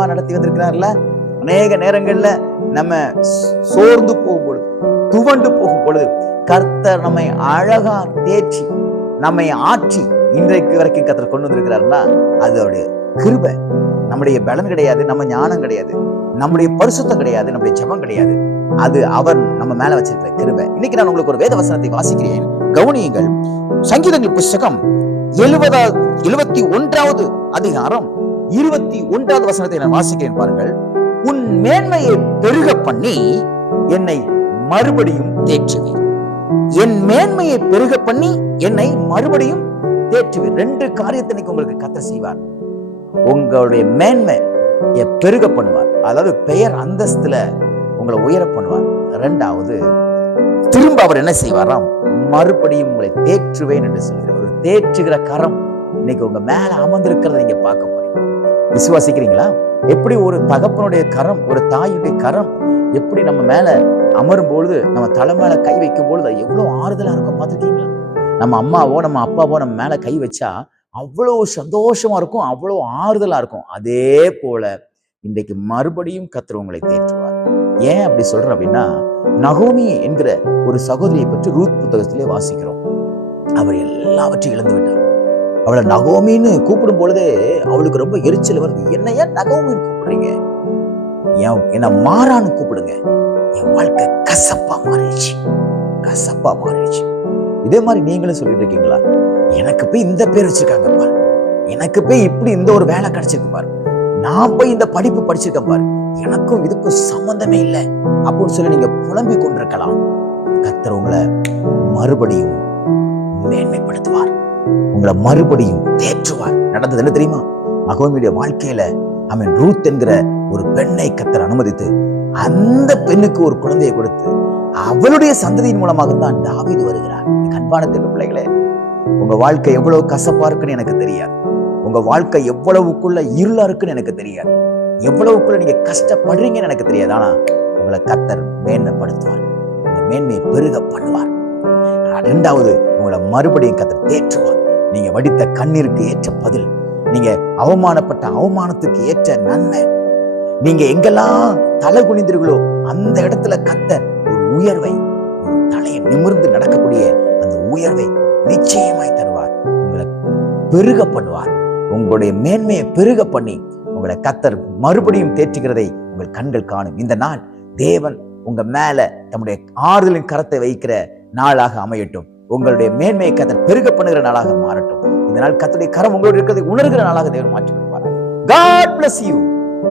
ஆச்சரியமா நடத்தி வந்திருக்கிறார்ல. அநேக நேரங்கள்ல நம்ம சோர்ந்து போகும் பொழுது, துவண்டு போகும் பொழுது கர்த்தர் நம்மை அழகா தேற்றி நம்மை ஆற்றி இன்றைக்கு வரைக்கும் கர்த்தர் கொண்டு வந்திருக்கிறாருன்னா அது அவருடைய கிருபை. நம்முடைய பலன் கிடையாது, நம்ம ஞானம் கிடையாது, நம்முடைய பரிசுத்தம் கிடையாது, நம்முடைய ஜெபம் கிடையாது. அது அவர் நம்ம மேல வச்சிருக்கிற கிருபை. இன்னைக்கு நான் உங்களுக்கு ஒரு வேத வசனத்தை வாசிக்கிறேன், கவனியுங்கள். சங்கீதங்கள் புஸ்தகம் 71வது அதிகாரம் 21வது வசனத்தை நான் வாசிக்கிறேன் பாருங்கள். உன் மேன்மையை பெருக பண்ணி என்னை மறுபடியும் தேற்றுவீர். என் மேன்மையை பெருக பண்ணி என்னை மறுபடியும் தேற்றுவீர். 2 காரியத்தை உங்களுக்கு கர்த்தர் செய்வார். உங்களுடைய மேன்மை பெருக பண்ணுவார், அதாவது பெயர் அந்தஸ்துல உங்களை உயர பண்ணுவார். 2வது திரும்ப அவர் என்ன செய்வாராம், மறுபடியும் உங்களை தேற்றுவேன் என்று சொல்கிறார். ஒரு தேற்றுகிற கரம் இன்னைக்கு உங்க மேல அமர்ந்திருக்கிறத நீங்க பார்க்க போறீங்க. விசுவாசிக்கிறீங்களா? எப்படி ஒரு தகப்பனுடைய கரம், ஒரு தாயுடைய கரம் எப்படி நம்ம மேல அமரும் பொழுது, நம்ம தலை மேல கை வைக்கும் பொழுது எவ்வளவு ஆறுதலா இருக்கும் பார்த்திருக்கீங்களா? நம்ம அம்மாவோ நம்ம அப்பாவோ நம்ம மேல கை வச்சா அவ்வளவு சந்தோஷமா இருக்கும், அவ்வளவு ஆறுதலா இருக்கும். அதே போல இன்றைக்கு மறுபடியும் கர்த்தர் உங்களை தேற்றுவார். ஏன் அப்படி சொல்றேன் அப்படின்னா, நகோமி என்கிற ஒரு சகோதரியை பற்றி ரூத் புத்தகத்திலே வாசிக்கிறோம். அவர் எல்லாவற்றையும் இழந்து விட்டார். அவளை நகோமின்னு கூப்பிடும் பொழுதே அவளுக்கு ரொம்ப எரிச்சல் வருது. என்ன ஏன் நகோமின்னு கூப்பிடுறீங்க? என்ன மாறான்னு கூப்பிடுங்க. என் வாழ்க்கை கசப்பா மாறிடுச்சு, கசப்பா மாறிடுச்சு. இதே மாதிரி நீங்களும் சொல்லிட்டு இருக்கீங்களா? எனக்கு போய் இந்த பேர் வச்சிருக்காங்க பாரு, எனக்கு போய் இப்படி இந்த ஒரு வேலை கிடைச்சிருக்கு பாரு, நான் போய் இந்த படிப்பு படிச்சிருக்கேன் பாரு, எனக்கும் இதுக்கும் சம்பந்தமே இல்லை அப்படின்னு சொல்லி நீங்க புலம்பிக் கொண்டிருக்கலாம். கர்த்தர் உங்களை மறுபடியும் மேன்மைப்படுத்துவார், உங்களை மறுபடியும் தேற்றுவார். நடந்தது என்ன தெரியுமா? நகோமியுடைய வாழ்க்கையில ரூத் என்கிற ஒரு பெண்ணை கர்த்தர் அனுமதித்து அந்த பெண்ணுக்கு ஒரு குழந்தையை கொடுத்து அவளுடைய சந்ததியின் மூலமாக தான் தாவீது வருகிறார். அன்பான பிள்ளைகளே, உங்க வாழ்க்கை எவ்வளவு கசப்பா இருக்குன்னு எனக்கு தெரியாது, உங்க வாழ்க்கை எவ்வளவுக்குள்ள இருளா இருக்குன்னு எனக்கு தெரியாது, எவ்வளவுக்குள்ள நீங்க கஷ்டப்படுறீங்கன்னு எனக்கு தெரியாது. ஆனா உங்களை கர்த்தர் மேன்மைப்படுத்துவார், உங்க மேன்மையை பெருக பண்ணுவார். 2வது உங்களை மறுபடியும் கர்த்தர் தேற்றுவார். நீங்க வடித்த கண்ணீருக்கு ஏற்ற பதில், நீங்க அவமானப்பட்ட அவமானத்துக்கு ஏற்ற நன்மை, நீங்க எங்கெல்லாம் தலை குனிந்தீர்களோ அந்த இடத்துல கர்த்தர் ஒரு உயர்வை, ஒரு தலையை நிமிர்ந்து நடக்கக்கூடிய அந்த உயர்வை நிச்சயமாய் தருவார். உங்களை பெருக பண்ணுவார். உங்களுடைய மேன்மையை பெருக பண்ணி உங்களை கர்த்தர் மறுபடியும் தேற்றுகிறதை உங்கள் கண்கள் காணும். இந்த நாள் தேவன் உங்க மேல தம்முடைய ஆறுதலின் கரத்தை வைக்கிற நாளாக அமையட்டும். உங்களுடைய மேன்மையை கர்த்தர் பெருக பண்ணுகிற நாளாக மாறட்டும். இந்த நாள் கர்த்தருடைய கரம் உங்களோடு இருக்கிறதை உணர்கிற நாளாக தேவன் மாற்றி கொடுப்பார். God bless you.